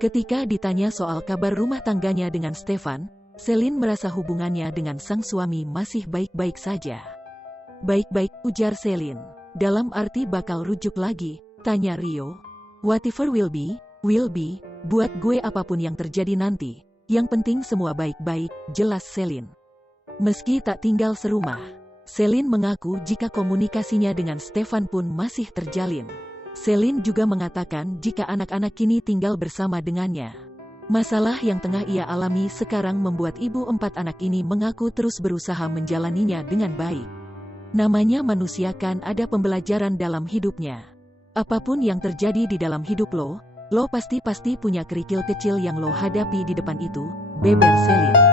Ketika ditanya soal kabar rumah tangganya dengan Stefan, Celine merasa hubungannya dengan sang suami masih baik-baik saja. Baik-baik, ujar Celine. Dalam arti bakal rujuk lagi, tanya Rio. Whatever will be, buat gue apapun yang terjadi nanti. Yang penting semua baik-baik, jelas Celine. Meski tak tinggal serumah, Celine mengaku jika komunikasinya dengan Stefan pun masih terjalin. Celine juga mengatakan jika anak-anak kini tinggal bersama dengannya. Masalah yang tengah ia alami sekarang membuat ibu 4 anak ini mengaku terus berusaha menjalaninya dengan baik. Namanya manusia kan ada pembelajaran dalam hidupnya. Apapun yang terjadi di dalam hidup lo pasti punya kerikil kecil yang lo hadapi di depan itu, beber Celine.